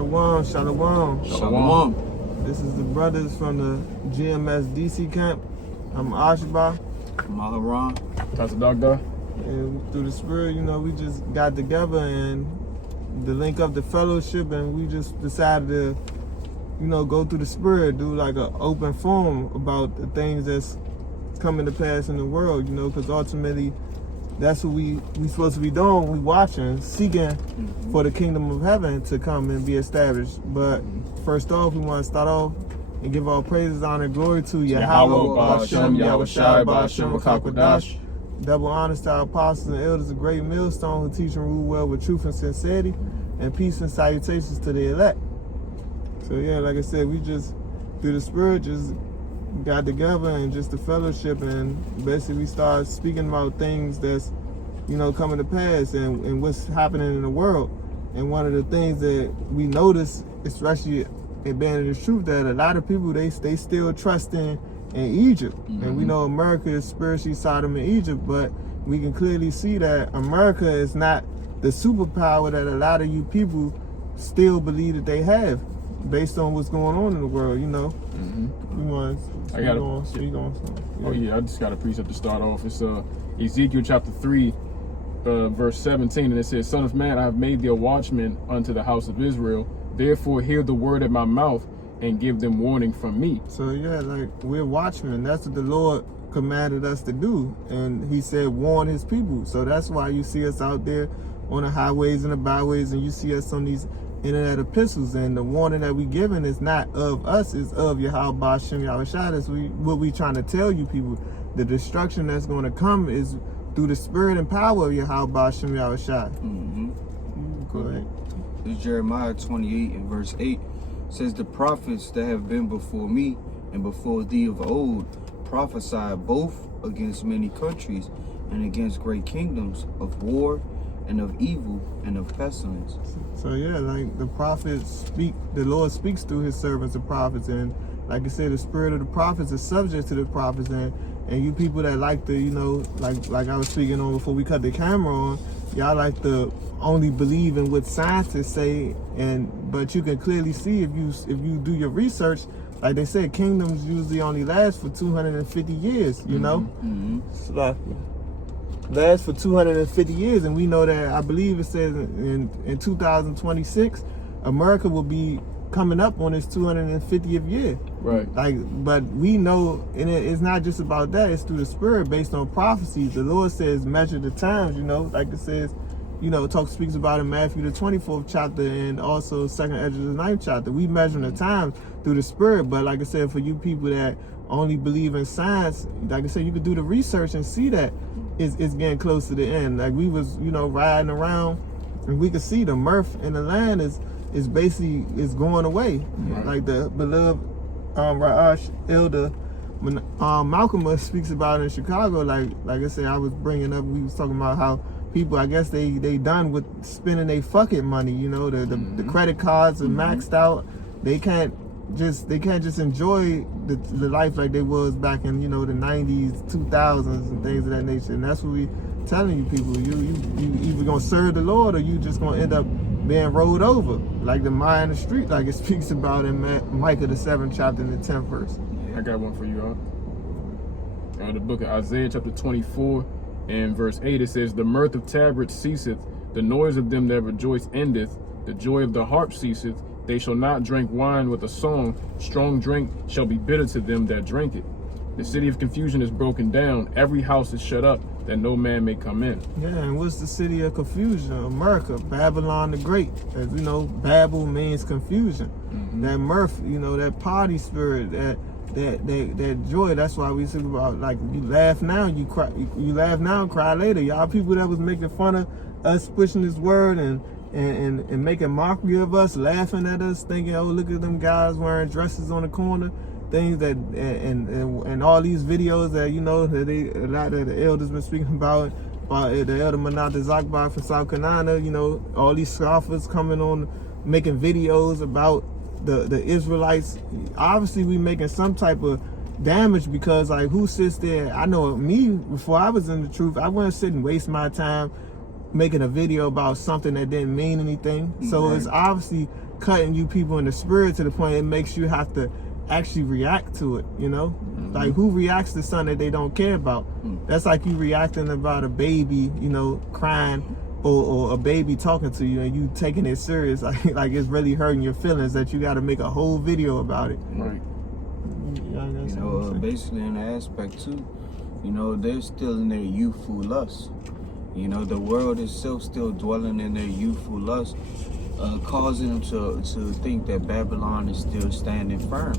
Shalom, shalom. Shalom. This is the brothers from the GMS DC camp. I'm Ashba. Maharan. Tasadagda. And through the spirit, we just got together and to link up the fellowship, and we just decided to, go through the spirit, do like an open forum about the things that's coming to pass in the world, because ultimately that's what we supposed to be doing. We watching, seeking for the kingdom of heaven to come and be established. But first off, we want to start off and give all praises, honor, and glory to Yahweh, Ba'ashem, Yahushai, Ba'ashem, Rakakwadash. Double honors to our apostles and elders, a great millstone who teach and rule well with truth and sincerity, and peace and salutations to the elect. So yeah, like I said, we just, through the spirit, just got together and just the fellowship, and basically we started speaking about things that's, coming to pass and what's happening in the world. And one of the things that we notice, especially in being the truth, that a lot of people, they still trust in Egypt. And we know America is spiritually Sodom and Egypt, but we can clearly see that America is not the superpower that a lot of you people still believe that they have, based on what's going on in the world, You want to speak on something? Yeah. Oh yeah, I just got a precept to start off. It's Ezekiel chapter 3, verse 17, and it says, "Son of man, I have made thee a watchman unto the house of Israel. Therefore hear the word of my mouth and give them warning from me." So yeah, like we're watchmen. That's what the Lord commanded us to do. And he said, warn his people. So that's why you see us out there on the highways and the byways, and you see us on these internet epistles. And the warning that we giving is not of us, it's of Yahweh Ba'ashem Yahushai. That's what we trying to tell you people. The destruction that's going to come is through the spirit and power of Yahweh Ba'ashem Yahushai. Go ahead. This is Jeremiah 28 and verse 8. Says, "The prophets that have been before me and before thee of old prophesied both against many countries and against great kingdoms, of war and of evil and of pestilence." So yeah, like the prophets speak, the Lord speaks through his servants, the prophets, and like I said, the spirit of the prophets is subject to the prophets, and you people that like to, like I was speaking on before we cut the camera on, y'all like to only believe in what scientists say, but you can clearly see if you do your research, like they said, kingdoms usually only last for 250 years, So last for 250 years, and we know that, I believe it says in 2026, America will be coming up on its 250th year. Right. But we know, and it's not just about that, it's through the spirit, based on prophecies. The Lord says, measure the times, like it says, speaks about in Matthew the 24th chapter, and also 2nd Ezra the 9th chapter. We measure the times through the spirit. But like I said, for you people that only believe in science, like I said, you could do the research and see that it's getting close to the end. Like we was, riding around, and we could see the mirth in the land is basically going away. Right. Like the beloved Ra'ash Elder Malcolm speaks about it in Chicago. Like I said, I was bringing up, we was talking about how people, I guess they done with spending their fucking money. The credit cards are maxed out. They can't just enjoy the life like they was back in the 90s, 2000s, and things of that nature. And that's what we telling you people. You either gonna serve the Lord, or you just gonna end up being rolled over, like the Maya in the street, like it speaks about in Micah the 7th chapter and the 10th verse. I got one for you all. The book of Isaiah chapter 24 and verse 8, it says, "The mirth of tabrets ceaseth, the noise of them that rejoice endeth, the joy of the harp ceaseth. They shall not drink wine with a song, strong drink shall be bitter to them that drink it. The city of confusion is broken down, every house is shut up, that no man may come in." Yeah, and what's the city of confusion? America, Babylon the Great. As we know, Babel means confusion. That mirth, that party spirit, that joy. That's why we speak about, like, you laugh now, you cry, you laugh now and cry later. Y'all people that was making fun of us pushing this word and making mockery of us, laughing at us, thinking, oh, look at them guys wearing dresses on the corner, things that and all these videos that that a lot of the elders been speaking about the elder Manat Zakbar from South Carolina. All these scoffers coming on, making videos about the Israelites. Obviously we making some type of damage, because like, who sits there? I know me, before I was in the truth, I wouldn't sit and waste my time making a video about something that didn't mean anything. So it's obviously cutting you people in the spirit to the point it makes you have to actually react to it, you know? Like, who reacts to something that they don't care about? That's like you reacting about a baby, you know, crying, or a baby talking to you and you taking it serious. Like it's really hurting your feelings that you got to make a whole video about it. Right. You know, basically in the aspect too, you know, they're still in their youthful lust. You know, the world itself still dwelling in their youthful lust, causing them to think that Babylon is still standing firm.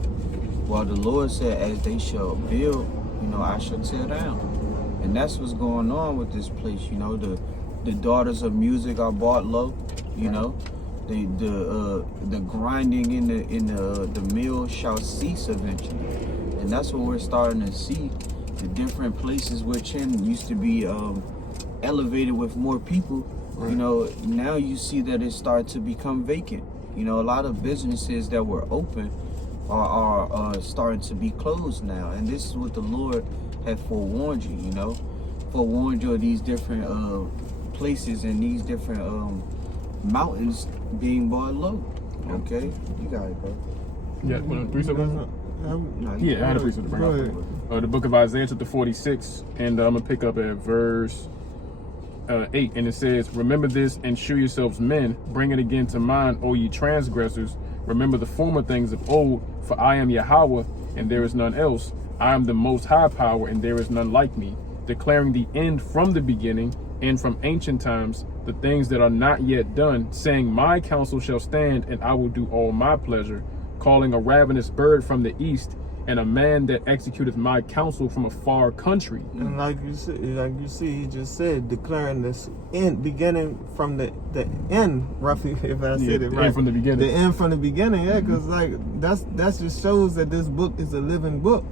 While the Lord said, as they shall build, you know, I shall tear down. And that's what's going on with this place. You know, the daughters of music are bought low. You know, the grinding in the mill shall cease eventually. And that's what we're starting to see. The different places which used to be elevated with more people, you know, now you see that it started to become vacant. You know, a lot of businesses that were open are starting to be closed now. And this is what the Lord had forewarned you, you know, forewarned you of these different places and these different mountains being brought low. Okay, you got it, bro. Yeah, 3 seconds. Yeah, I had a precept to bring up. The book of Isaiah chapter 46, and I'm gonna pick up at verse 8, and it says, "Remember this and shew yourselves men, bring it again to mind, O ye transgressors. Remember the former things of old, for I am Yahweh, and there is none else. I am the most high power, and there is none like me, declaring the end from the beginning, and from ancient times, the things that are not yet done, saying, my counsel shall stand, and I will do all my pleasure, calling a ravenous bird from the east, and a man that executeth my counsel from a far country." And like you see, he just said, declaring this end, beginning from the end, roughly, if I said it right. The end from the beginning. The end from the beginning, yeah, because like that's just shows that this book is a living book.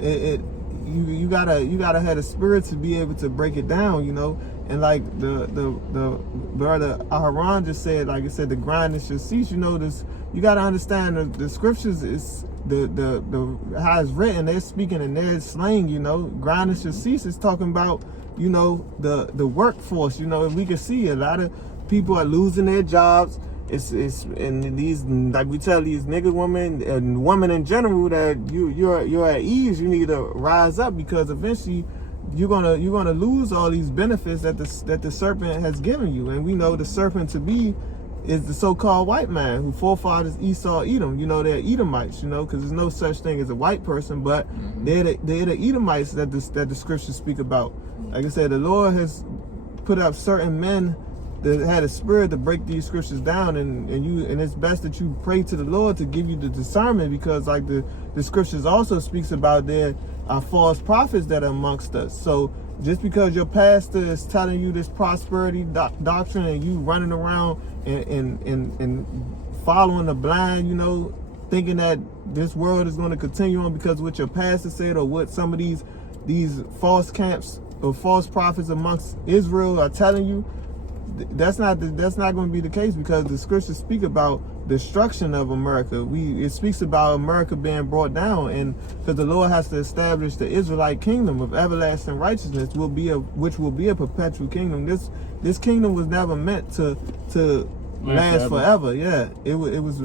You gotta have a spirit to be able to break it down, you know. And like the brother Aharon just said, like I said, the grinding should cease. You know, this, you gotta understand the scriptures is the how it's written. They're speaking in their slang, you know. Grinding should cease. It's talking about, you know, the workforce, you know. And we can see a lot of people are losing their jobs. It's and these, like we tell these nigga women and women in general, that you're at ease. You need to rise up, because eventually you're gonna lose all these benefits that the serpent has given you. And we know the serpent to be is the so-called white man, who forefathers Esau, Edom. You know, they're Edomites. You know, because there's no such thing as a white person, but they're the Edomites that the scriptures speak about. Like I said, the Lord has put up certain men that had a spirit to break these scriptures down, and it's best that you pray to the Lord to give you the discernment, because like the scriptures also speaks about there are false prophets that are amongst us. So just because your pastor is telling you this prosperity doctrine and you running around and following the blind, you know, thinking that this world is going to continue on because of what your pastor said, or what some of these false camps or false prophets amongst Israel are telling you, that's not going to be the case, because the scriptures speak about destruction of America. It speaks about America being brought down, and because the Lord has to establish the Israelite kingdom of everlasting righteousness, which will be a perpetual kingdom. This kingdom was never meant to last forever. Yeah, it was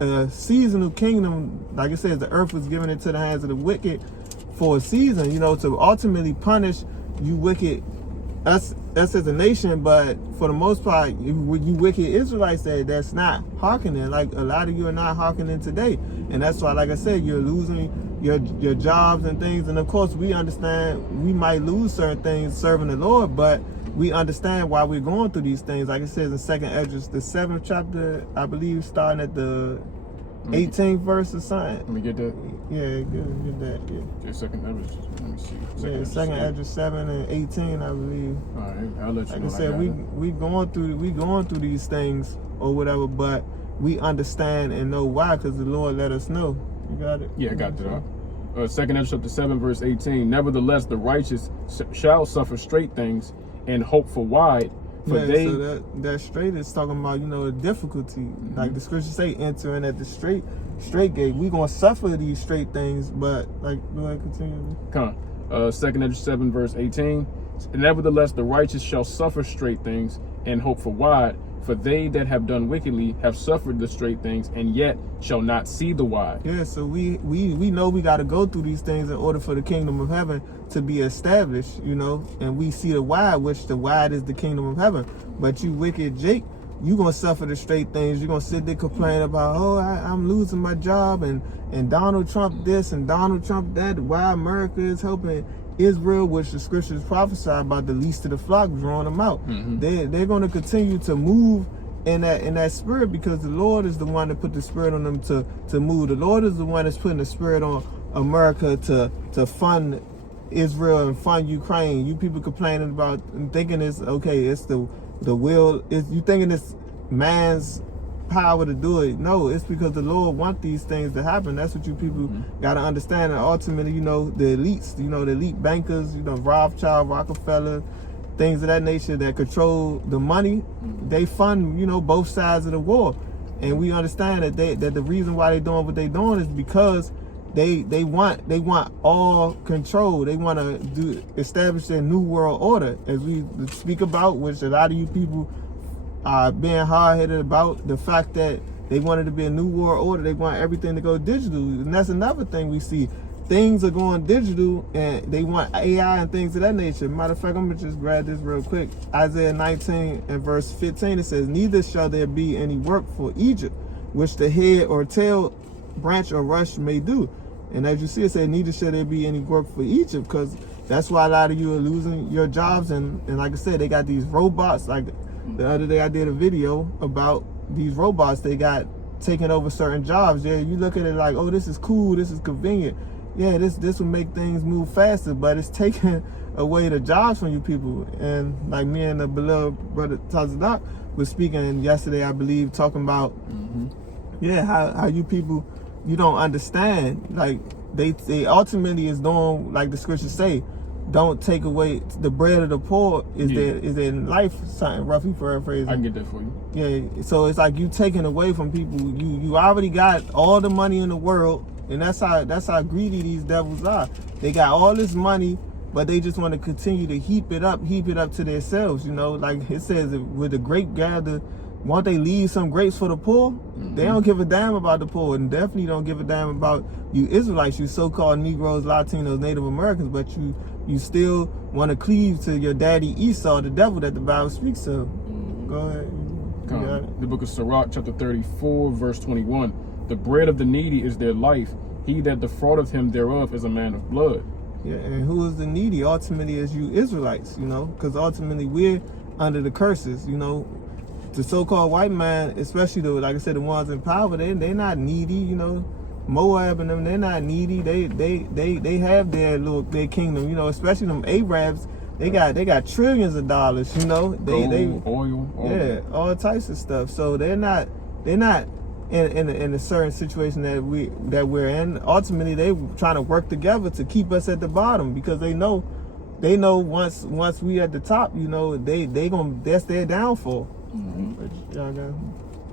a seasonal kingdom. Like I said, the earth was given into the hands of the wicked for a season, you know, to ultimately punish you wicked, us as a nation. But for the most part, you wicked Israelites that's not hearkening. Like a lot of you are not hearkening today, and that's why, like I said, you're losing your jobs and things. And of course, we understand we might lose certain things serving the Lord, but we understand why we're going through these things. Like it says in 2nd Esdras, the 7th chapter, I believe, starting at the 18th verse or something. Let me get that. Yeah, get that. Yeah. Okay, 2nd Esdras. Let me see. Yeah, 2nd Esdras 7 and 18, I believe. All right, I'll let you know. Like I said, we going through these things or whatever, but we understand and know why, because the Lord let us know. You got it? Yeah, I got that. 2nd Esdras chapter 7 verse 18. Nevertheless, the righteous shall suffer straight things, and hope for wide. For so that straight is talking about, you know, the difficulty. Like the scriptures say, entering at the straight gate. We gonna suffer these straight things, but like, go ahead, continue. Come on. 2nd Esdras 7 verse 18. Nevertheless, the righteous shall suffer straight things and hope for wide. For they that have done wickedly have suffered the straight things, and yet shall not see the wide. Yeah, so we know we got to go through these things in order for the kingdom of heaven to be established, you know, and we see the wide, which the wide is the kingdom of heaven. But you wicked Jake, you gonna suffer the straight things. You're gonna sit there complain about, oh, I'm losing my job, and Donald Trump this and Donald Trump that, why America is helping Israel, which the scriptures prophesy about the least of the flock, drawing them out. They're going to continue to move in that spirit, because the Lord is the one that put the spirit on them to move. The Lord is the one that's putting the spirit on America to fund Israel and fund Ukraine. You people complaining about and thinking it's okay, it's the will, is you thinking it's man's power to do it. No, it's because the Lord want these things to happen. That's what you people got to understand. And ultimately, you know, the elites, you know, the elite bankers, you know, Rothschild, Rockefeller, things of that nature that control the money, they fund, you know, both sides of the war. And we understand that that the reason why they're doing what they're doing is because they want all control. They want to establish their new world order, as we speak about, which a lot of you people being hard-headed about the fact that they wanted to be a new world order. They want everything to go digital, and that's another thing we see. Things are going digital, and they want AI and things of that nature. Matter of fact, I'm gonna just grab this real quick. Isaiah 19 and verse 15, it says, neither shall there be any work for Egypt, which the head or tail, branch or rush may do. And as you see, it said, neither shall there be any work for Egypt, because that's why a lot of you are losing your jobs. And like I said, they got these robots. Like the other day I did a video about these robots. They got taking over certain jobs. Yeah, you look at it like, oh, this is cool, this is convenient. Yeah, this will make things move faster, but it's taking away the jobs from you people. And like me and the beloved brother Tazadak was speaking yesterday, I believe, talking about yeah, how you people, you don't understand. Like they ultimately is doing like the scriptures say, don't take away the bread of the poor is their life, something roughly paraphrasing. I can get that for you. Yeah, so it's like you taking away from people. You already got all the money in the world, and that's how greedy these devils are. They got all this money, but they just want to continue to heap it up to themselves. You know, like it says, with the grape gather, won't they leave some grapes for the poor? They don't give a damn about the poor, and definitely don't give a damn about you Israelites, you so-called Negroes, Latinos, Native Americans, but you still want to cleave to your daddy Esau, the devil that the Bible speaks of. Go ahead. The book of Sirach, chapter 34, verse 21. The bread of the needy is their life. He that defraudeth him thereof is a man of blood. Yeah, and who is the needy? Ultimately is you Israelites, you know, because ultimately we're under the curses, you know. The so-called white man, especially like I said, the ones in power, they're not needy, you know. Moab and them, they're not needy. They have their kingdom, you know, especially them Arabs. They got trillions of dollars, you know. Gold, oil, yeah, all types of stuff. So they're not in a certain situation that we're in. Ultimately, they trying to work together to keep us at the bottom, because they know once we at the top, you know, that's their downfall.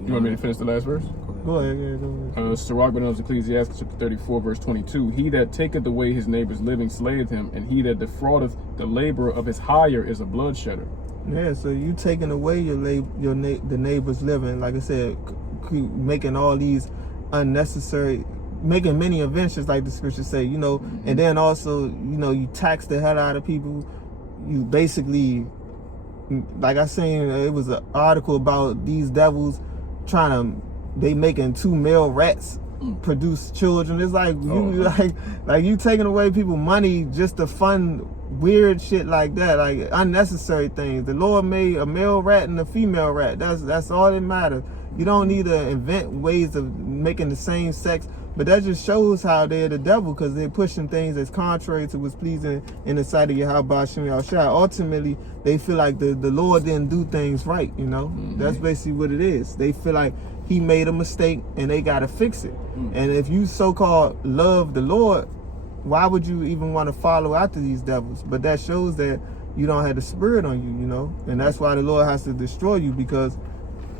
You want me to finish the last verse? Go ahead. Sirach knows Ecclesiastes chapter 34, verse 22. He that taketh away his neighbor's living slayeth him, and he that defraudeth the labor of his hire is a bloodshedder. Yeah, so you taking away the neighbor's living, like I said, making all these unnecessary, making many inventions, like the scriptures say, you know, and then also, you know, you tax the hell out of people. You basically, like I seen, it was an article about these devils they making 2 male rats produce children. It's like you taking away people money just to fund weird shit like that, like unnecessary things. The Lord made a male rat and a female rat. That's all that matters. You don't need to invent ways of making the same sex. But that just shows how they're the devil, because they're pushing things that's contrary to what's pleasing in the sight of Yahweh Shem Yahushua. Ultimately, they feel like the Lord didn't do things right, you know? That's basically what it is. They feel like he made a mistake and they got to fix it. And if you so-called love the Lord, why would you even want to follow after these devils? But that shows that you don't have the spirit on you, you know? And that's why the Lord has to destroy you, because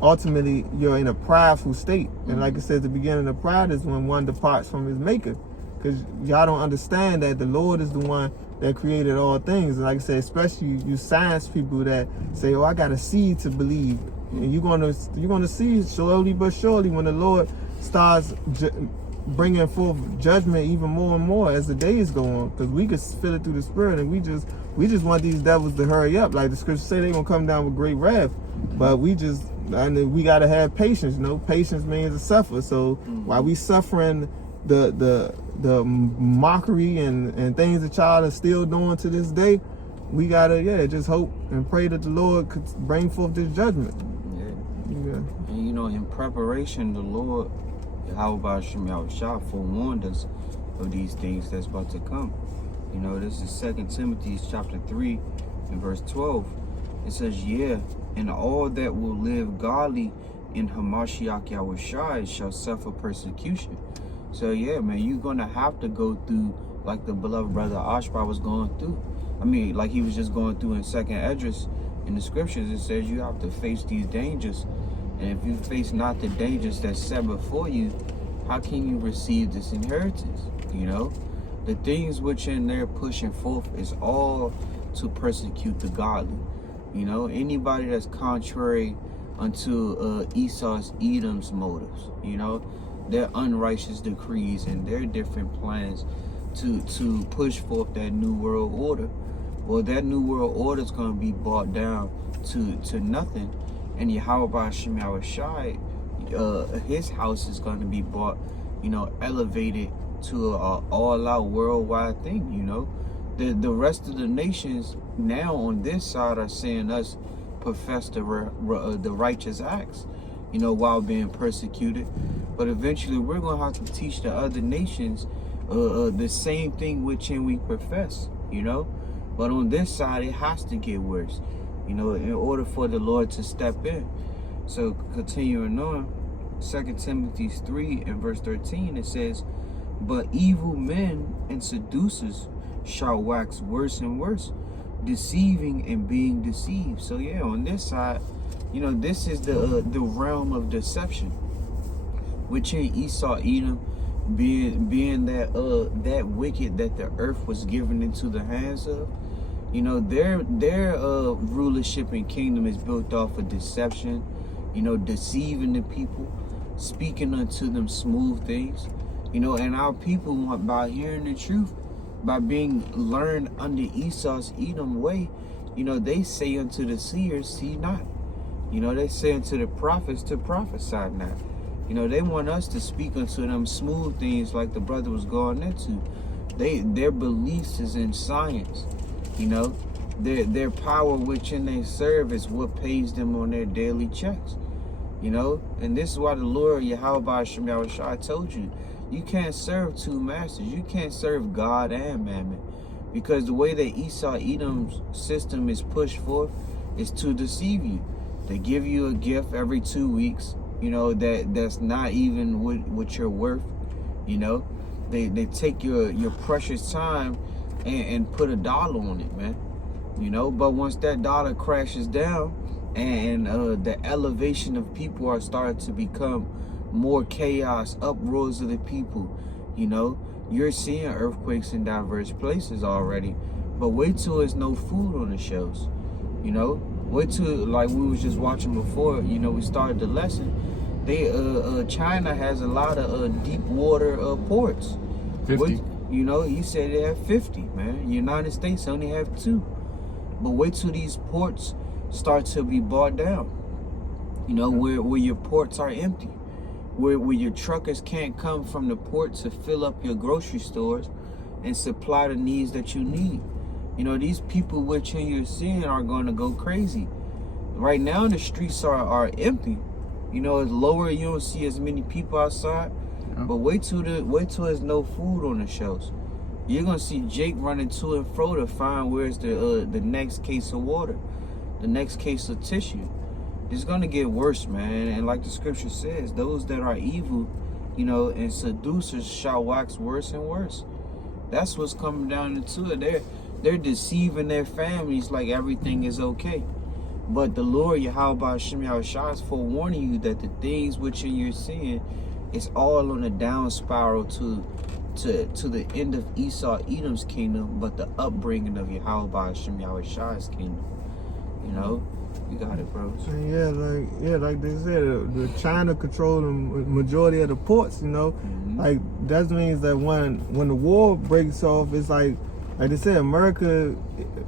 ultimately you're in a prideful state. And like it says, the beginning of pride is when one departs from his maker, because y'all don't understand that the Lord is the one that created all things. And like I said, especially you science people that say, "Oh, I got a seed to believe," and you're gonna see slowly but surely when the Lord starts bringing forth judgment even more and more as the days go on, because we could feel it through the spirit, and we just want these devils to hurry up. Like the scriptures say, they're gonna come down with great wrath, but we gotta have patience. Patience means to suffer. So while we suffering the mockery and things that y'all are still doing to this day, we gotta just hope and pray that the Lord could bring forth this judgment. Yeah. And in preparation, the Lord, Yahweh Shem Yahushua, forewarned us of these things that's about to come. This is 2 Timothy chapter 3 and verse 12. It says, and all that will live godly in Hamashiach Yahushua shall suffer persecution. So man, you're gonna have to go through like the beloved brother Ashba was going through. Like he was just going through in 2nd Esdras. In the scriptures, it says you have to face these dangers. And if you face not the dangers that's set before you, how can you receive this inheritance? The things which in there pushing forth is all to persecute the godly. Anybody that's contrary unto Esau's, Edom's motives, their unrighteous decrees and their different plans to push forth that new world order. Well, that new world order is going to be brought down to nothing. And Yahweh Shem Yahushua, his house is going to be brought, elevated to an all-out worldwide thing. The rest of the nations now on this side are seeing us profess the righteous acts, while being persecuted. But eventually we're going to have to teach the other nations the same thing which we profess, But on this side, it has to get worse, in order for the Lord to step in. So continuing on, 2 Timothy 3 and verse 13, it says, but evil men and seducers shall wax worse and worse, deceiving and being deceived. So on this side, this is the realm of deception, which in Esau, Edom, being that wicked that the earth was given into the hands of. Their rulership and kingdom is built off of deception, deceiving the people, speaking unto them smooth things, and our people, by hearing the truth, by being learned under Esau's, Edom way, they say unto the seers, see not. They say unto the prophets to prophesy not. They want us to speak unto them smooth things like the brother was going into. Their beliefs is in science. Their power which they serve is what pays them on their daily checks. And this is why the Lord Yahweh Shem Yahushua told you, you can't serve two masters. You can't serve God and mammon, because the way that Esau Edom's system is pushed forth is to deceive you. They give you a gift every 2 weeks, that's not even what you're worth. They take your precious time and put $1 on it, man. But once that dollar crashes down and the elevation of people are starting to become more chaos, uproars of the people, you're seeing earthquakes in diverse places already. But wait till there's no food on the shelves, wait till, like we was just watching before, we started the lesson. China has a lot of deep water ports. 50. He said they have 50, man. United States only have 2. But wait till these ports start to be bought down. Where your ports are empty. Where your truckers can't come from the port to fill up your grocery stores and supply the needs that you need. These people which you're seeing are going to go crazy. Right now the streets are empty. It's lower, you don't see as many people outside. But wait till there's no food on the shelves. You're gonna see Jake running to and fro to find where's the next case of water, the next case of tissue. It's gonna get worse, man. And like the scripture says, those that are evil, and seducers shall wax worse and worse. That's what's coming down into it. They're deceiving their families like everything is okay. But the Lord Yahweh Shem Yahushua is forewarning you that the things which you're seeing, it's all on a down spiral to to the end of Esau Edom's kingdom, but the upbringing of Yahweh Hashem Yahushai's kingdom. You know, you got it, bro. And like they said, the China control the majority of the ports. You know, like that means that when the war breaks off, it's like they said, America,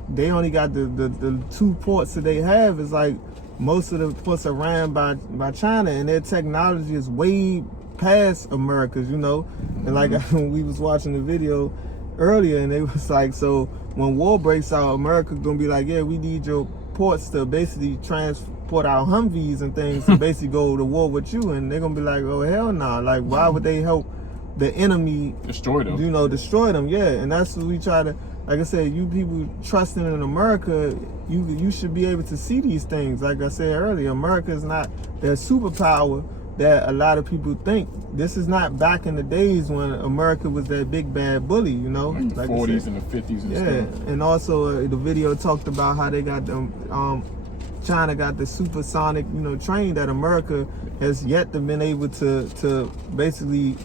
they only got the 2 ports that they have. It's like most of the ports are ran by China, and their technology is way past America's, you know. And like when we was watching the video earlier, and they was like, so when war breaks out, America's gonna be like, yeah, we need your ports to basically transport our Humvees and things to basically go to war with you. And they're gonna be like, oh hell no, like why would they help the enemy destroy them? You know, destroy them. Yeah, and that's what we try to. Like I said, you people trusting in America, you should be able to see these things. Like I said earlier, America is not that superpower that a lot of people think. This is not back in the days when America was that big bad bully, you know? Like the 40s and the 50s and stuff. And also the video talked about how they got them, China got the supersonic, you know, train that America has yet to been able to basically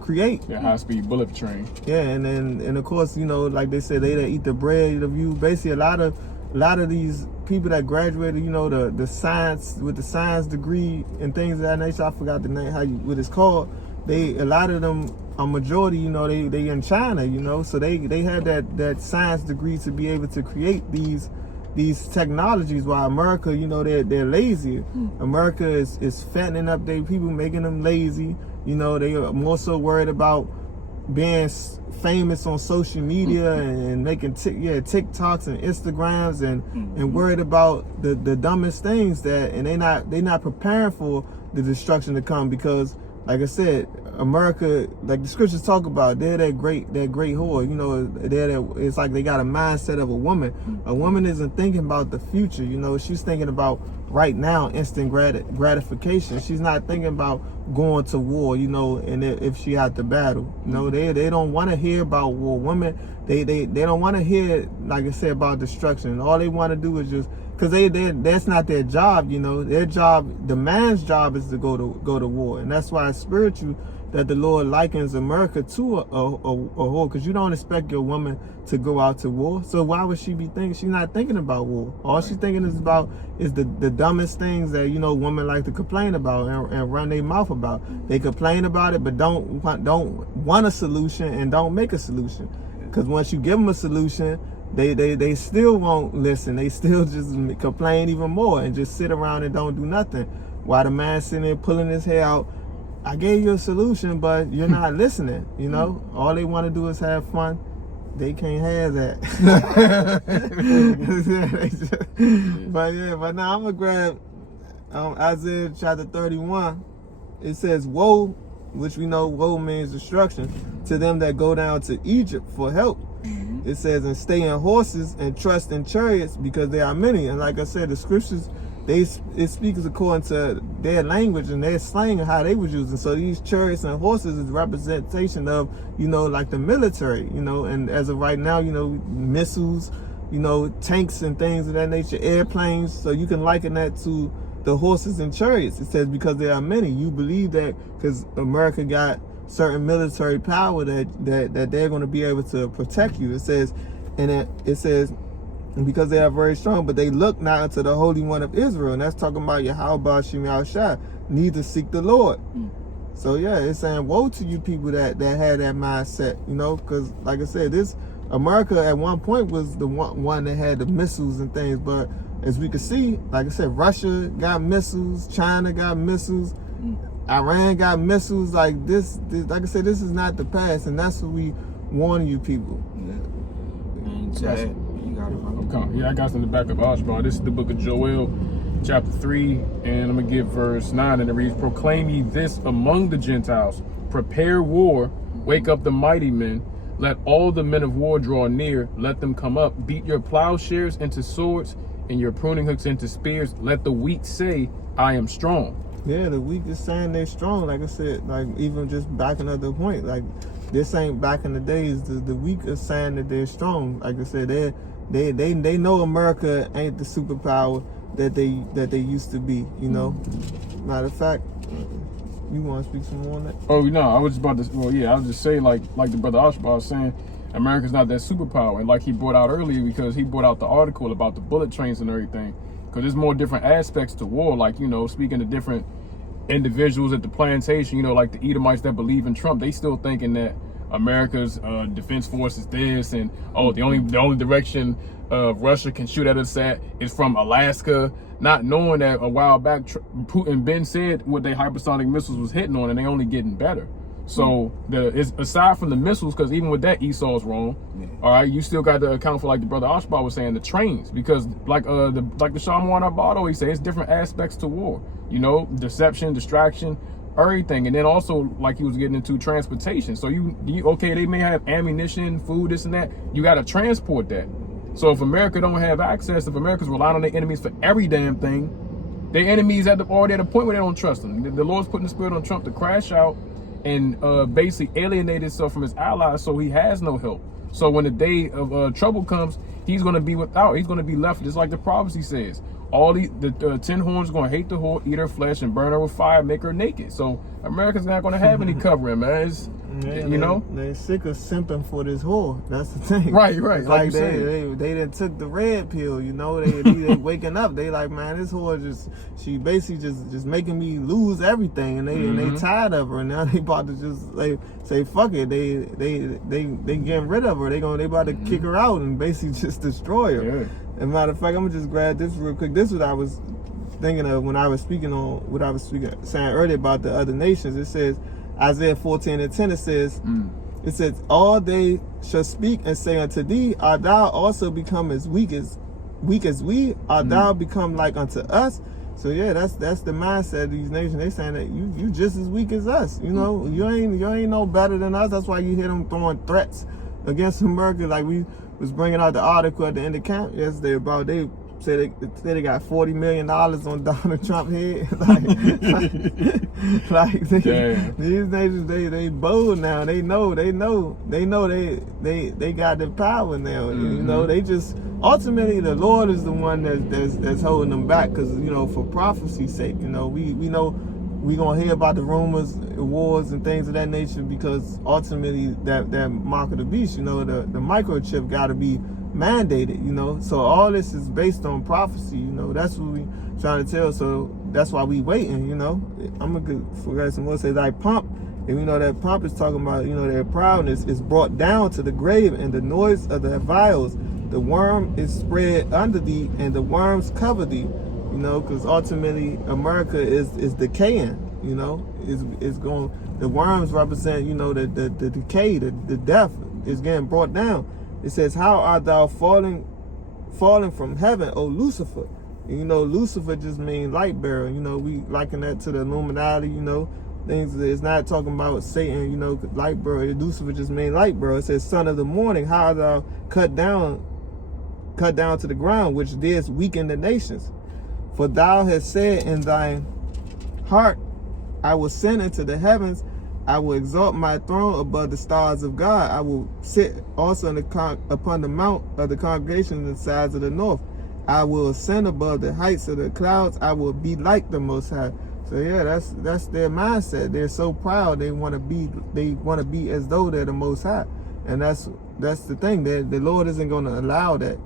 create. Yeah, high-speed bullet train. Yeah, and of course, you know, like they said, they eat the bread of you. Basically, a lot of these people that graduated, you know, the science with the science degree and things of that nature. I forgot the name, what it's called. A lot of them, a majority, you know, they in China, you know, so they had that science degree to be able to create these technologies, while America, you know, they're lazy. America is fattening up their people, making them lazy. You know, they are more so worried about being famous on social media and making TikToks and Instagrams and worried about the dumbest things and they not preparing for the destruction to come, because like I said, America, like the scriptures talk about, they're that great whore. You know, it's like they got a mindset of a woman. A woman isn't thinking about the future. You know, she's thinking about right now, instant gratification. She's not thinking about going to war. You know, and if she had to battle, you know, they don't want to hear about war. Women, they don't want to hear, like I said, about destruction. All they want to do is just, because that's not their job. You know, their job, the man's job is to go to war, and that's why it's spiritual that the Lord likens America to a whore, because you don't expect your woman to go out to war. So why would she be thinking? She's not thinking about war. All she's thinking is the dumbest things that, you know, women like to complain about and run their mouth about. They complain about it, but don't want a solution and don't make a solution. Because once you give them a solution, they still won't listen. They still just complain even more and just sit around and don't do nothing. While the man sitting there pulling his hair out, I gave you a solution, but you're not listening. You know, all they want to do is have fun. They can't have that. But now I'm gonna grab Isaiah chapter 31. It says, "Woe," which we know woe means destruction, to them that go down to Egypt for help. It says, "And stay in horses and trust in chariots, because they are many." And like I said, the scriptures, it speaks according to their language and their slang and how they was using. So these chariots and horses is representation of, you know, like the military, you know, and as of right now, you know, missiles, you know, tanks and things of that nature, airplanes. So you can liken that to the horses and chariots. It says, because there are many. You believe that because America got certain military power that they're going to be able to protect you. It says, and because they are very strong, but they look not unto the Holy One of Israel. And that's talking about Yahweh Hashem Yahushai. Neither seek the Lord. So yeah, it's saying, woe to you people that had that mindset, you know, because like I said, this America at one point was the one that had the missiles and things. But as we can see, like I said, Russia got missiles, China got missiles, Iran got missiles. Like this, like I said, this is not the past, and that's what we warn you people. Yeah, I got some in the back of Oshbar. This is the book of Joel, chapter 3, and I'm going to give verse 9, and it reads, "Proclaim ye this among the Gentiles, prepare war, wake up the mighty men, let all the men of war draw near, let them come up, beat your plowshares into swords, and your pruning hooks into spears, let the weak say, I am strong." Yeah, the weak is saying they're strong. Like I said, like even just backing up the point, like this ain't back in the days. The weak is saying that they're strong. Like I said, they know America ain't the superpower that they used to be. You know, matter of fact, You want to speak some more on that? Oh no, I was about to. Well, yeah, I was just saying like the brother Ashba was saying, America's not that superpower, and like he brought out earlier because he brought out the article about the bullet trains and everything. Because there's more different aspects to war, like speaking to different individuals at the plantation, like the Edomites that believe in Trump, they still thinking that America's defense force is this, and the only direction Russia can shoot at us at is from Alaska, not knowing that a while back Putin been said what they hypersonic missiles was hitting on, and they only getting better. So it's aside from the missiles, because even with that Esau's wrong. Yeah. All right, you still got to account for, like the brother Ashba was saying, the trains, because like the Shalom Arbado, he said it's different aspects to war. Deception, distraction, everything, and then also like he was getting into transportation. So they may have ammunition, food, this and that. You got to transport that. So if America don't have access, if America's relying on their enemies for every damn thing, their enemies already at a point where they don't trust them. The Lord's putting the spirit on Trump to crash out and basically alienate himself from his allies, so he has no help. So when the day of trouble comes, he's going to be without. He's going to be left, just like the prophecy says. All the 10 horns are going to hate the whore, eat her flesh, and burn her with fire, make her naked. So America's not going to have any covering, man. They're sick of simping for this whore. That's the thing. Right. It's like they done took the red pill. They waking up. They like, man, this whore she basically just making me lose everything, and they tired of her. And now they about to just say fuck it. They getting rid of her. They about to kick her out and basically just destroy her. Yeah. As a matter of fact, I'm gonna just grab this real quick. This is what I was thinking of when I was saying earlier about the other nations. It says Isaiah 14:10. It says, all they shall speak and say unto thee, art thou also become as weak as we? Art thou become like unto us? So yeah, that's the mindset of these nations. They saying that you just as weak as us. You ain't no better than us. That's why you hear them throwing threats against America. Like we was bringing out the article at the end of camp yesterday about they said they got $40 million on Donald Trump's head. These nations, they bold now. They know they got the power now. They just ultimately the Lord is the one that's holding them back, because for prophecy's sake. We know we gonna hear about the rumors, wars, and things of that nature, because ultimately that mark of the beast, the microchip got to be mandated, so all this is based on prophecy. That's what we trying to tell. So that's why we waiting. I'm gonna forget some more. Say like pomp, and we know that pomp is talking about their proudness is brought down to the grave, and the noise of the vials. The worm is spread under thee, and the worms cover thee. Because ultimately America is decaying. It's going. The worms represent the decay, the death is getting brought down. It says, how art thou falling from heaven, O Lucifer? And, Lucifer just means light bearer. We liken that to the Illuminati. Things. It's not talking about Satan. Light bearer. Lucifer just means light bearer. It says, son of the morning, how art thou cut down to the ground, which didst weaken the nations. For thou hast said in thine heart, I will ascend into the heavens. I will exalt my throne above the stars of God. I will sit also upon the mount of the congregation in the sides of the north. I will ascend above the heights of the clouds. I will be like the Most High. So yeah, that's their mindset. They're so proud. They want to be as though they're the Most High. And that's the thing. The Lord isn't going to allow that.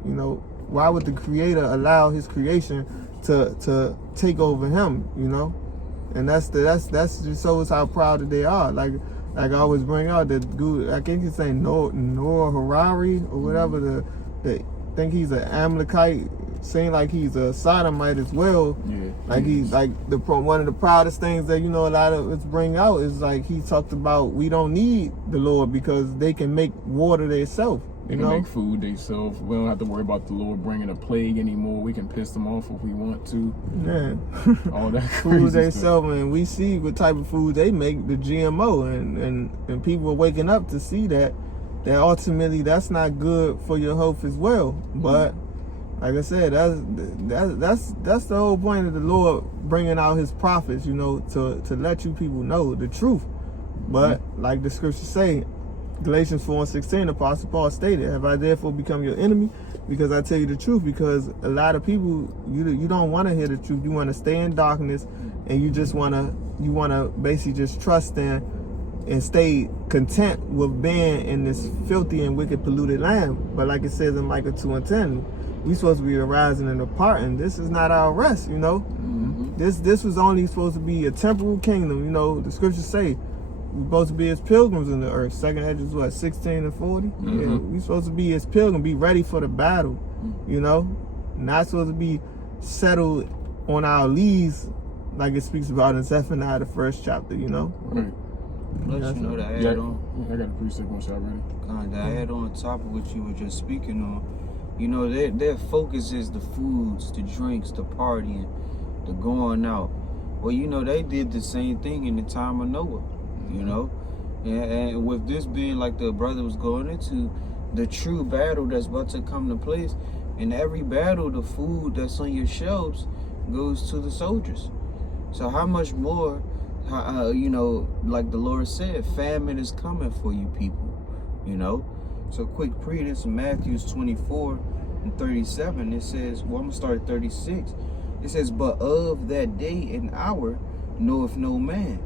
Why would the Creator allow His creation to take over Him? And that's just shows how proud that they are. Like I always bring out that good. I think he's saying Noah Harari or whatever. I think he's an Amalekite. Seeing like he's a sodomite as well. Yeah. Like he's like one of the proudest things that a lot of us bring out is like he talked about we don't need the Lord because they can make water themselves. They can make food themselves. We don't have to worry about the Lord bringing a plague anymore. We can piss them off if we want to. Yeah. All that food they sell, and we see what type of food they make, the GMO, and people are waking up to see that ultimately that's not good for your health as well. But like I said, that's the whole point of the Lord bringing out His prophets, to let you people know the truth. But like the scriptures say, Galatians 4:16, Apostle Paul stated, have I therefore become your enemy? Because I tell you the truth. Because a lot of people, you don't want to hear the truth. You want to stay in darkness, and you just want to you want to basically just trust in and stay content with being in this filthy and wicked polluted land. But like it says in Micah 2:10, we supposed to be arising and departing. This is not our rest, you know. This was only supposed to be a temporal kingdom, you know. The scriptures say we're supposed to be as pilgrims in the earth. Second Esdras, what, 16 and 40? Yeah, we supposed to be as pilgrims, be ready for the battle, you know. Not supposed to be settled on our leaves like it speaks about in Zephaniah, the 1st chapter, you know. Right. Plus, you know, to add on. I got a precept once y'all ready. To add on top of what you were just speaking on, you know, their focus is the foods, the drinks, the partying, the going out. Well, you know, they did the same thing in the time of Noah, you know. And with this being like the brother was going into, the true battle that's about to come to place, in every battle, the food that's on your shelves goes to the soldiers. So how much more, you know, like the Lord said, famine is coming for you people, you know. So quick pre this in Matthew 24 and 37, it says, well, I'm gonna start at 36. It says, but of that day and hour knoweth no man,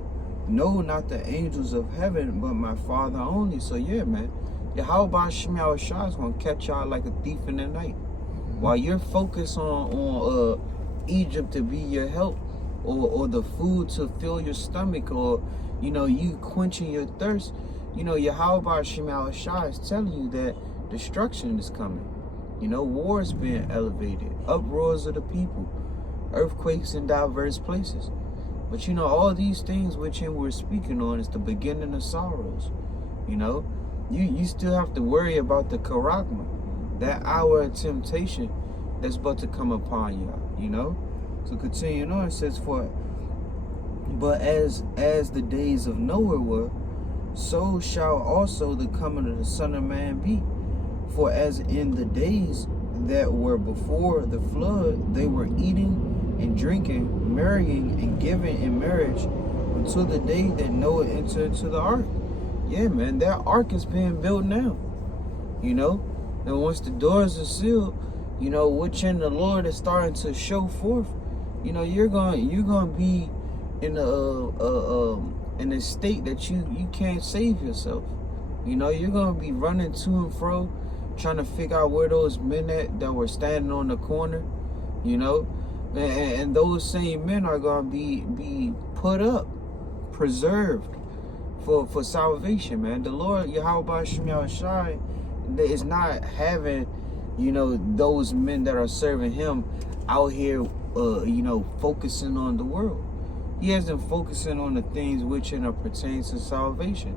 no, not the angels of heaven, but my Father only. So yeah, man, how about Shemiah Shah is gonna catch y'all like a thief in the night, while you're focused on Egypt to be your help, or the food to fill your stomach, or you know, you quenching your thirst. You know, Yahweh Shemiah Shah is telling you that destruction is coming. You know, war is being elevated, uproars of the people, earthquakes in diverse places. But you know, all these things which we're speaking on is the beginning of sorrows. You know, you still have to worry about the karagma, that hour of temptation that's about to come upon y'all, you know. So continuing on, it says, but as the days of Noah were, so shall also the coming of the Son of Man be. For as in the days that were before the flood, they were eating and drinking, marrying and giving in marriage, until the day that Noah entered into the ark. Yeah, man, that ark is being built now, you know. And once the doors are sealed, you know, which in the Lord is starting to show forth, you know, you're gonna be in a state that you can't save yourself. You know, you're gonna be running to and fro, trying to figure out where those men at that were standing on the corner, you know, and those same men are gonna be put up, preserved for salvation, man. The Lord Yahweh Shemiah Shai is not having, you know, those men that are serving him out here, you know, focusing on the world. He has them focusing on the things which pertain to salvation.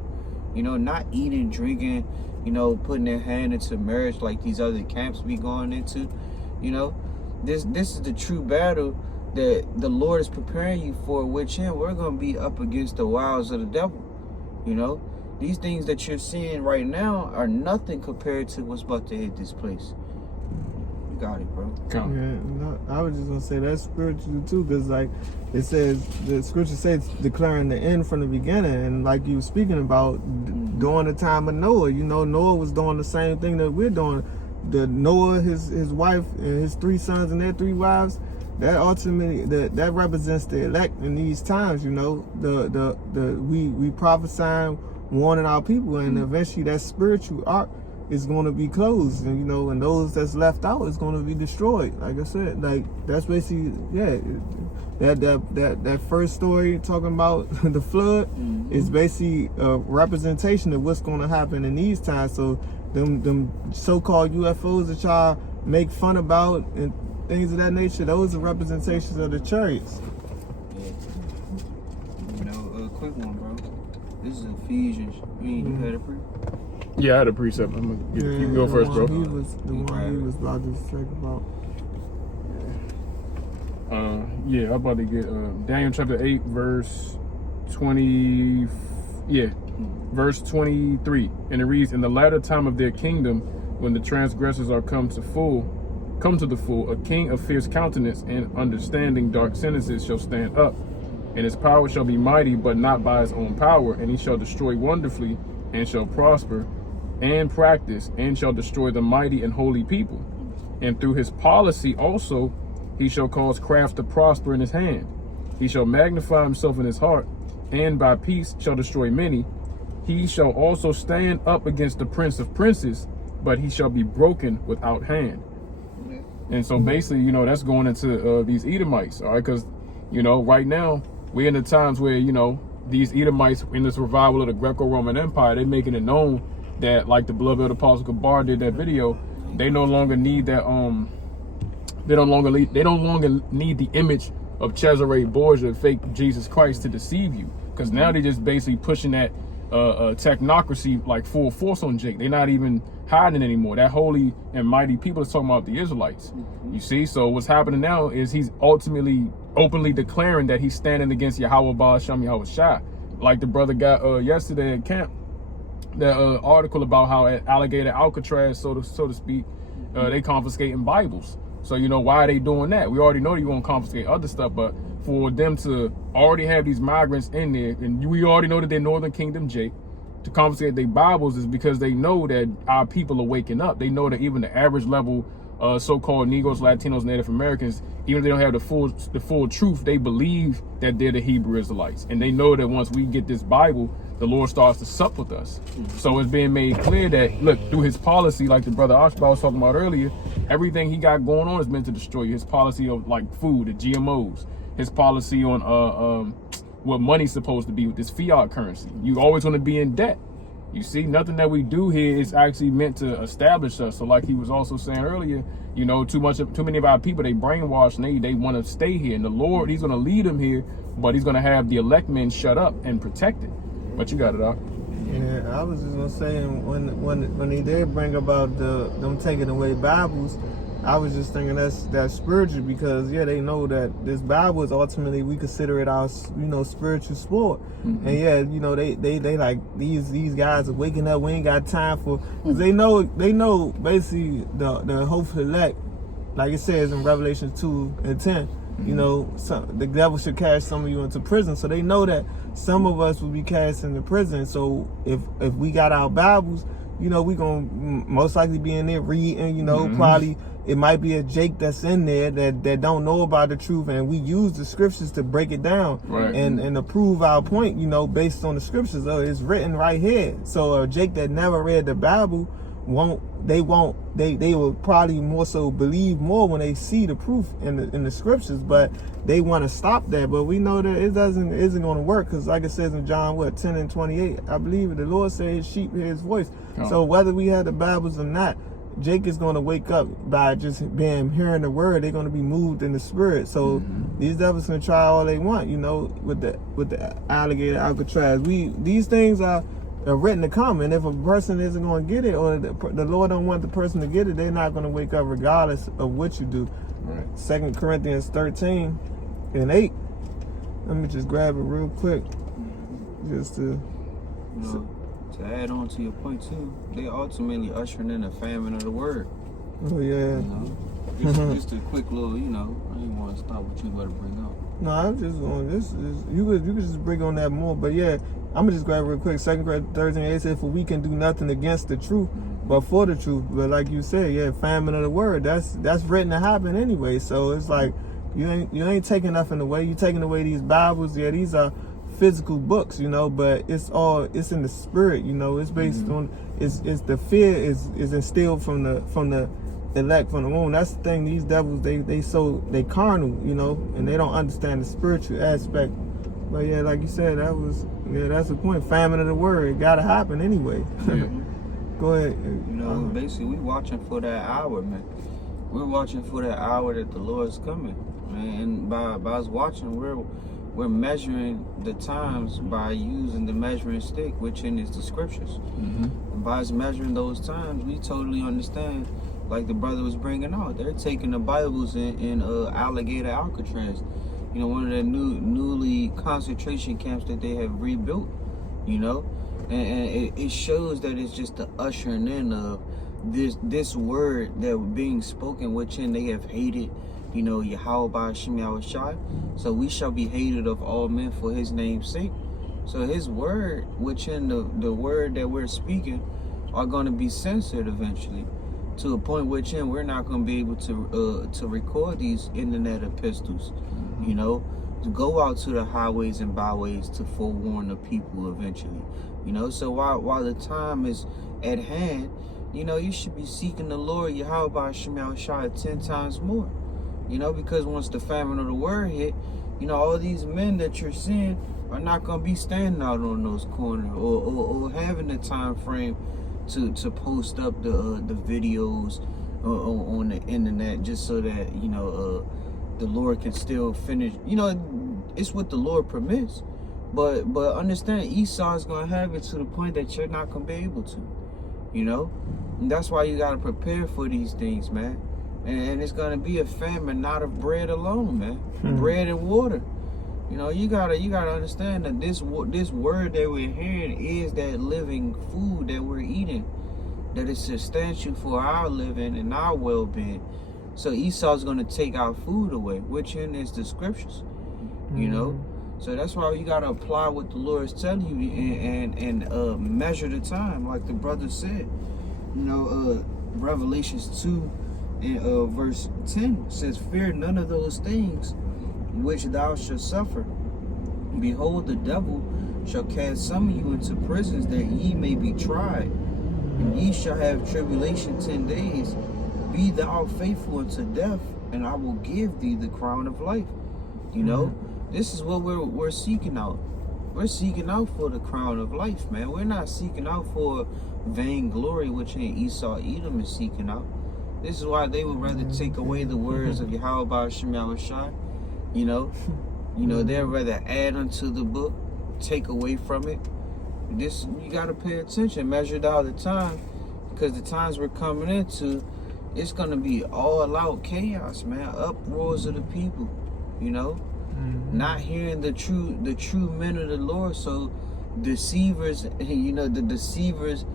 You know, not eating, drinking, you know, putting their hand into marriage like these other camps be going into. You know, this is the true battle that the Lord is preparing you for, which we're going to be up against the wiles of the devil. You know, these things that you're seeing right now are nothing compared to what's about to hit this place. You got it, bro. Yeah, no, I was just gonna say that's spiritual too, because like it says, the scripture says declaring the end from the beginning, and like you were speaking about during the time of Noah, you know, Noah was doing the same thing that we're doing. The Noah, his wife, and his 3 sons and their 3 wives, that ultimately that represents the elect in these times. You know, we prophesying, warning our people, and eventually that spiritual ark is going to be closed, and you know, and those that's left out is going to be destroyed. Like I said, like that's basically, yeah, that first story talking about the flood is basically a representation of what's going to happen in these times. So them so-called UFOs that y'all make fun about and things of that nature, those are representations of the chariots. Yeah. You know, a quick one, bro. This is Ephesians. You had a pre? Yeah, I had a precept. I'm gonna get, you can go first, bro. He was about to talk about. Yeah, I'm about to get Daniel chapter 8, verse 20. Yeah, verse 23, and it reads, "In the latter time of their kingdom, when the transgressors are come to the full, a king of fierce countenance and understanding dark sentences shall stand up, and his power shall be mighty, but not by his own power, and he shall destroy wonderfully, and shall prosper, and practice, and shall destroy the mighty and holy people. And through his policy also he shall cause craft to prosper in his hand. He shall magnify himself in his heart, and by peace shall destroy many. He shall also stand up against the prince of princes, but he shall be broken without hand. And so basically, you know, that's going into these Edomites, all right? Because, you know, right now, we're in the times where, you know, these Edomites, in the survival of the Greco-Roman Empire, they're making it known that, like the beloved Apostle Kabar did that video, they no longer need that, they no longer need the image of Cesare Borgia, fake Jesus Christ, to deceive you. Because now they're just basically pushing that technocracy like full force on Jake. They're not even hiding anymore. That holy and mighty people is talking about the Israelites. You see, so what's happening now is he's ultimately openly declaring that he's standing against Yahweh Baal Shem Yahweh Shai. Like the brother got yesterday at camp, that article about how at Alligator Alcatraz, so to speak, they confiscating Bibles. So, you know, why are they doing that? We already know you're going to confiscate other stuff, but for them to already have these migrants in there, and we already know that they're Northern Kingdom Jake, to confiscate their Bibles is because they know that our people are waking up. They know that even the average level so-called Negroes, Latinos, Native Americans, even if they don't have the full truth, they believe that they're the Hebrew Israelites. And they know that once we get this Bible, the Lord starts to sup with us. So it's being made clear that, look, through his policy, like the brother Ashba was talking about earlier, everything he got going on is meant to destroy you. His policy of like food, the GMOs, his policy on what money's supposed to be with this fiat currency. You always want to be in debt. You see, nothing that we do here is actually meant to establish us. So like he was also saying earlier, you know, too many of our people, they brainwashed and they want to stay here. And the Lord, he's going to lead them here, but he's going to have the elect men shut up and protected. But you got it out. Yeah, I was just gonna say, when he did bring about them taking away Bibles, I was just thinking that's spiritual, because yeah, they know that this Bible is ultimately, we consider it our, you know, spiritual sport. And yeah, you know, they like these guys are waking up. We ain't got time for, cause they know basically the hopeful elect, like it says in Revelation 2:10. You know, the devil should cast some of you into prison. So they know that some of us will be cast into prison. So if we got our Bibles, you know, we gonna most likely be in there reading, you know, probably it might be a Jake that's in there that don't know about the truth, and we use the scriptures to break it down and to prove our point, you know, based on the scriptures. It's written right here. So a Jake that never read the Bible they will probably more so believe more when they see the proof in the scriptures, but they want to stop that. But we know that it isn't going to work, because like it says in John 10:28, I believe the Lord said his sheep hear his voice. So whether we have the Bibles or not, Jake is going to wake up by just hearing the word. They're going to be moved in the spirit. So these devils can try all they want, you know, with the Alligator Alcatraz. These things are written to come, and if a person isn't going to get it, or the Lord don't want the person to get it, they're not going to wake up regardless of what you do. 2 Corinthians 13:8. Let me just grab it real quick, just to add on to your point too. They ultimately ushering in a famine of the word. Oh yeah. You know, just a quick little, you know, I didn't want to stop what you about to bring up. No, I'm just on this. You could just bring on that more, but yeah, I'm gonna just grab it real quick. 2 Corinthians 13:8 says, "For we can do nothing against the truth, but for the truth." But like you said, yeah, famine of the word. That's written to happen anyway. So it's like you ain't taking nothing away. You taking away these Bibles. Yeah, these are physical books, you know, but it's in the spirit. You know, it's based on it's the fear is instilled from the elect from the womb. That's the thing. These devils, they carnal, you know, and they don't understand the spiritual aspect. But yeah, like you said, that's the point. Famine of the word, it gotta happen anyway. Go ahead. You know, basically we watching for that hour, man. We're watching for that hour that the Lord's coming, man. And by us watching, we're measuring the times by using the measuring stick, which is the scriptures. And by us measuring those times, we totally understand. Like the brother was bringing out, they're taking the Bibles in Alligator Alcatraz, you know, one of the newly concentration camps that they have rebuilt, you know, and it shows that it's just the ushering in of this word that was being spoken, which they have hated, you know, Yahweh Baal Shem Yahweh Shai. So we shall be hated of all men for his name's sake. So his word, which in the word that we're speaking, are going to be censored eventually, to a point which we're not going to be able to record these internet epistles, you know. go out to the highways and byways to forewarn the people eventually. So while the time is at hand, you should be seeking the Lord Yahweh Shema Shai 10 times more. Because once the famine of the word hit, all these men that you're seeing are not going to be standing out on those corners or having the time frame to post up the videos on the internet just so that, the Lord can still finish. It's what the Lord permits. But understand, Esau is going to have it to the point that you're not going to be able to. And that's why you got to prepare for these things, man. And it's going to be a famine, not of bread alone, man. Bread and water. You gotta understand that this word that we're hearing is that living food that we're eating, that is substantial for our living and our well-being. So Esau's going to take our food away, which in is the scriptures. So that's why you gotta apply what the Lord is telling you and measure the time, like the brother said. Revelations 2 and verse 10 says, "Fear none of those things which thou shalt suffer. Behold, the devil shall cast some of you into prisons, that ye may be tried, and ye shall have tribulation 10 days. Be thou faithful unto death, and I will give thee the crown of life." This is what we're seeking out. We're seeking out for the crown of life, man. We're not seeking out for vainglory, which ain't Esau Edom is seeking out. This is why they would rather take away the words of Yahweh Shema Shai. They'd rather add unto the book, take away from it. You gotta pay attention, measure it all the time, because the times we're coming into, it's gonna be all out chaos, man. Uproars of the people, not hearing the true men of the Lord. So deceivers, the deceivers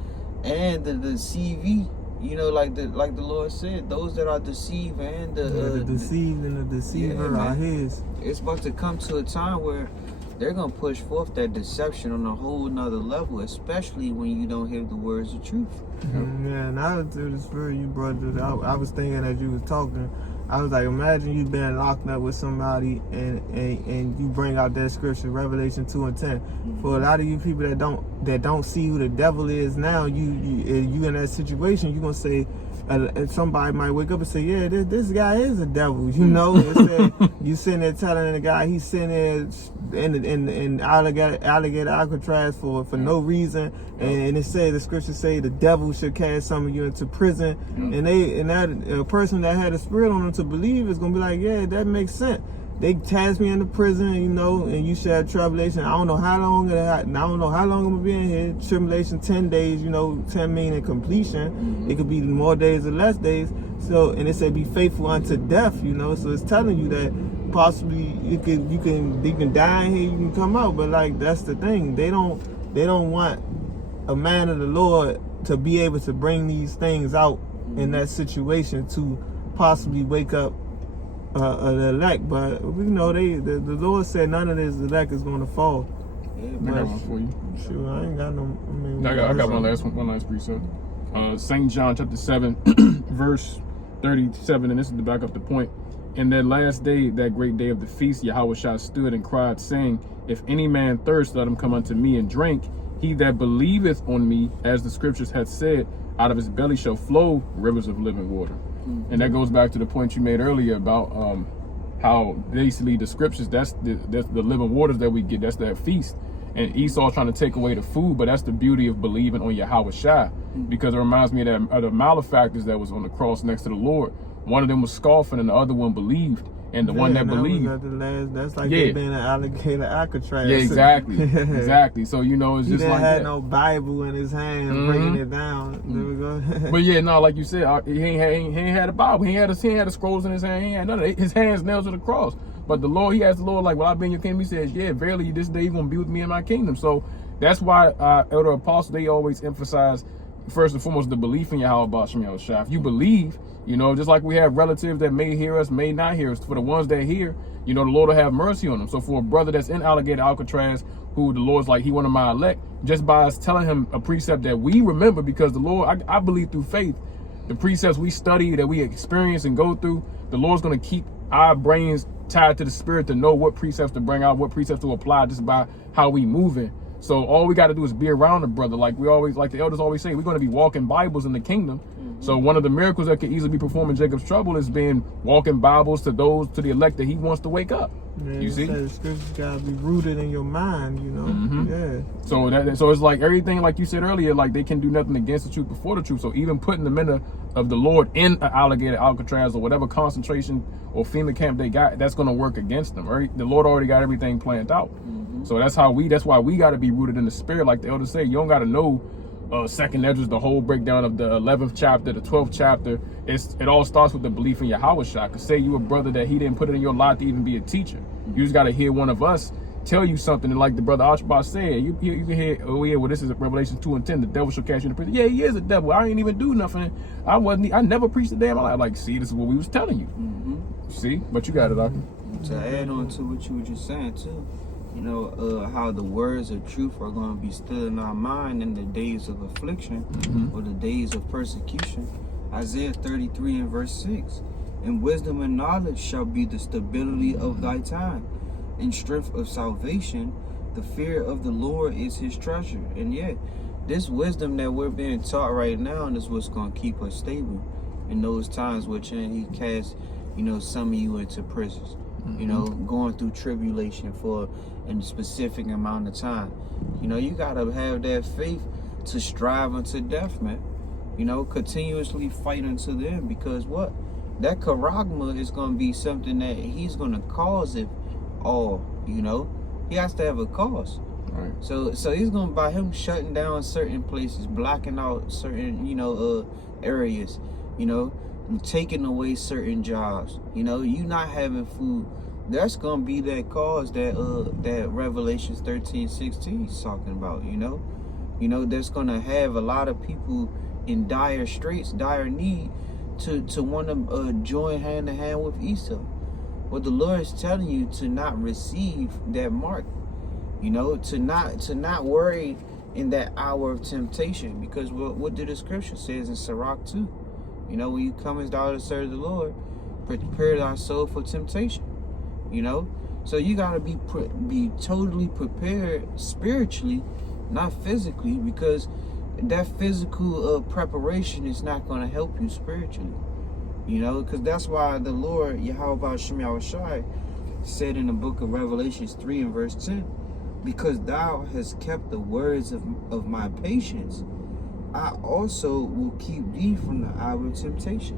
and the deceivee, like the Lord said, those that are deceived and the deceived and the deceiver are his. It's about to come to a time where they're gonna push forth that deception on a whole nother level, especially when you don't hear the words of truth. Yeah, and I was to the spirit you brought it out. I was thinking as you was talking, I was like, imagine you been locked up with somebody and you bring out that scripture, Revelation 2 and 10. For a lot of you people that don't see who the devil is now, you in that situation, you gonna say, somebody might wake up and say, yeah, this guy is a devil, you sitting there telling the guy he's sitting there in alligator Alcatraz for no reason, and it said, the scripture say the devil should cast some of you into prison, and that person that had a spirit on them to believe is gonna be like, yeah, that makes sense. They cast me into prison, and you shall have tribulation. I don't know how long I'm gonna be in here. Tribulation 10 days, 10 meaning completion. It could be more days or less days. So, and it said be faithful unto death, So it's telling you that possibly you can die in here, you can come out. But like, that's the thing. They don't want a man of the Lord to be able to bring these things out in that situation to possibly wake up the elect. But we know the Lord said none of this elect is going to fall. I got one for you. Sure, I ain't got no. I got one last precept. St. John chapter 7, verse 37, and this is to back up the point. In that last day, that great day of the feast, Yahweh Shai stood and cried, saying, "If any man thirst, let him come unto me and drink. He that believeth on me, as the scriptures hath said, out of his belly shall flow rivers of living water." And that goes back to the point you made earlier about how basically the scriptures, that's the living waters that we get, that's that feast. And Esau trying to take away the food, but that's the beauty of believing on Yahweh Shai, because it reminds me of the malefactors that was on the cross next to the Lord. One of them was scoffing and the other one believed. And the one that believed, that's like they being an alligator Alcatraz. Yeah, exactly. Exactly. So, it's he just didn't like have that. no Bible in his hand bringing it down. There we go. But yeah, no, like you said, he ain't had a Bible. He ain't had the scrolls in his hand. He ain't had none of it. His hands nailed to the cross. But the Lord, he asked the Lord, like, "Will I be in your kingdom?" He says, "Yeah, verily, this day you're going to be with me in my kingdom." So that's why elder apostles, they always emphasize, first and foremost, the belief in Yahweh Shai. If you believe, just like we have relatives that may hear us, may not hear us. For the ones that hear, the Lord will have mercy on them. So for a brother that's in alligator Alcatraz, who the Lord's like, he one of my elect, just by us telling him a precept that we remember, because the Lord, I believe through faith, the precepts we study, that we experience and go through, the Lord's going to keep our brains tied to the spirit to know what precepts to bring out, what precepts to apply just by how we moving. So all we got to do is be around the brother. Like the elders always say, we're going to be walking Bibles in the kingdom. So one of the miracles that could easily be performed in Jacob's trouble is being walking Bibles to the elect that he wants to wake up. Yeah, you see? The scriptures gotta be rooted in your mind, you know. Yeah. So it's like everything, like you said earlier, like they can do nothing against the truth before the truth. So even putting the men of the Lord in an alligator Alcatraz or whatever concentration or FEMA camp they got, that's gonna work against them. Right? The Lord already got everything planned out. So that's why we got to be rooted in the spirit, like the elders say. You don't got to know second Esdras, the whole breakdown of the 11th chapter, the 12th chapter. It all starts with the belief in Yahushua. Cause say you a brother that he didn't put it in your lot to even be a teacher. You just got to hear one of us tell you something, and like the brother Archibald said, you can hear, oh yeah, well this is Revelation 2:10. The devil shall cast you into prison. Yeah, he is a devil. I ain't even do nothing. I never preached a day in my life. Like, see, this is what we was telling you. See, but you got it, Archie. To add on to what you were just saying too. You know, how the words of truth are going to be still in our mind in the days of affliction or the days of persecution. Isaiah 33 and verse 6. And wisdom and knowledge shall be the stability of thy time. In strength of salvation, the fear of the Lord is his treasure. And yet, this wisdom that we're being taught right now is what's going to keep us stable in those times which he cast, you know, some of you into prisons. You know, going through tribulation for a specific amount of time. You know, you gotta have that faith to strive unto death, man. You know, continuously fight unto the end, because what? That charagma is gonna be something that he's gonna cause it all, you know? He has to have a cause. Right. So he's gonna, by him shutting down certain places, blocking out certain, you know, areas, you know, taking away certain jobs, you know, you not having food, that's gonna be that cause that that Revelations 13:16 is talking about, you know, that's gonna have a lot of people in dire straits, dire need to want to join hand in hand with Esau. Well, the Lord is telling you to not receive that mark, you know, to not worry in that hour of temptation, because what did the scripture says in Sirach 2? You know, when you come as daughter to serve the Lord, prepare thy soul for temptation. You know, so you gotta be totally prepared spiritually, not physically, because that physical preparation is not gonna help you spiritually. You know, because that's why the Lord Yahweh Shem Yahushai said in the book of Revelations 3 and verse 10, because thou hast kept the words of my patience, I also will keep thee from the hour of temptation.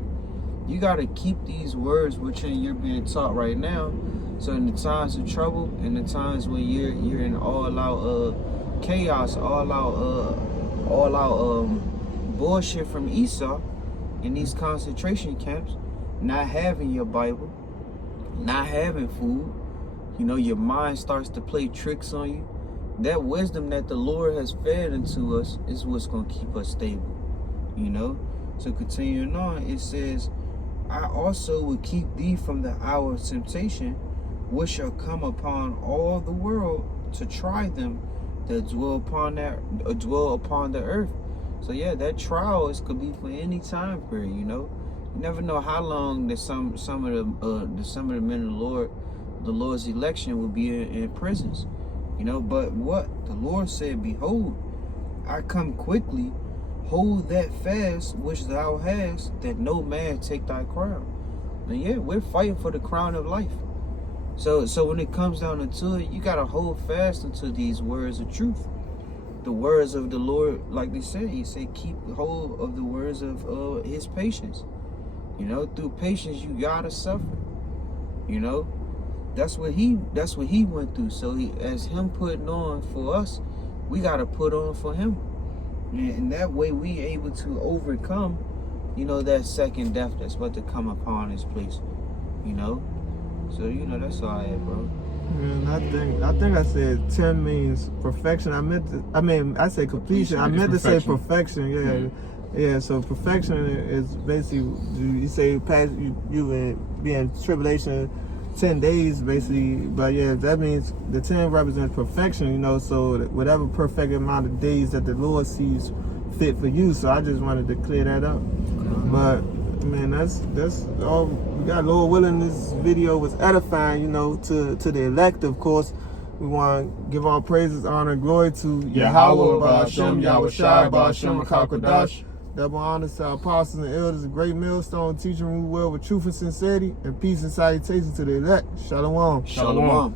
You got to keep these words which you're being taught right now. So in the times of trouble, in the times when you're in all out chaos, all out bullshit from Esau, in these concentration camps, not having your Bible, not having food, you know, your mind starts to play tricks on you. That wisdom that the Lord has fed into us is what's going to keep us stable, you know. So continuing on, it says, I also will keep thee from the hour of temptation, which shall come upon all the world to try them that dwell upon the earth. So yeah, that trial could be for any time period, you know. You never know how long that some of the men of the Lord's election will be in prisons, you know. But what the Lord said, behold, I come quickly. Hold that fast which thou hast, that no man take thy crown. And yeah, we're fighting for the crown of life. So when it comes down to it, you gotta hold fast unto these words of truth. The words of the Lord, like they say, he said, keep hold of the words of his patience. You know, through patience you gotta suffer. You know, that's what he went through. So as him putting on for us, we gotta put on for him. And that way we able to overcome, you know, that second death that's about to come upon this place, you know. So, you know, that's all I had, bro. And I think I said 10 means perfection. I said completion. I meant to say perfection. Yeah. So perfection is basically, you say past you be in tribulation 10 days basically, but yeah, that means the 10 represents perfection, you know, so whatever perfect amount of days that the Lord sees fit for you. So I just wanted to clear that up. But man, that's all We got Lord willing, this video was edifying, you know, to the elect, of course. We want to give all praises, honor, and glory to Yahweh, Ba'ashem, Yahweh Shai, Ba'ashem, Akakodash. Double honors to our apostles and elders, a great millstone, teaching rule well with truth and sincerity, and peace and salutation to the elect. Shalom. Shalom.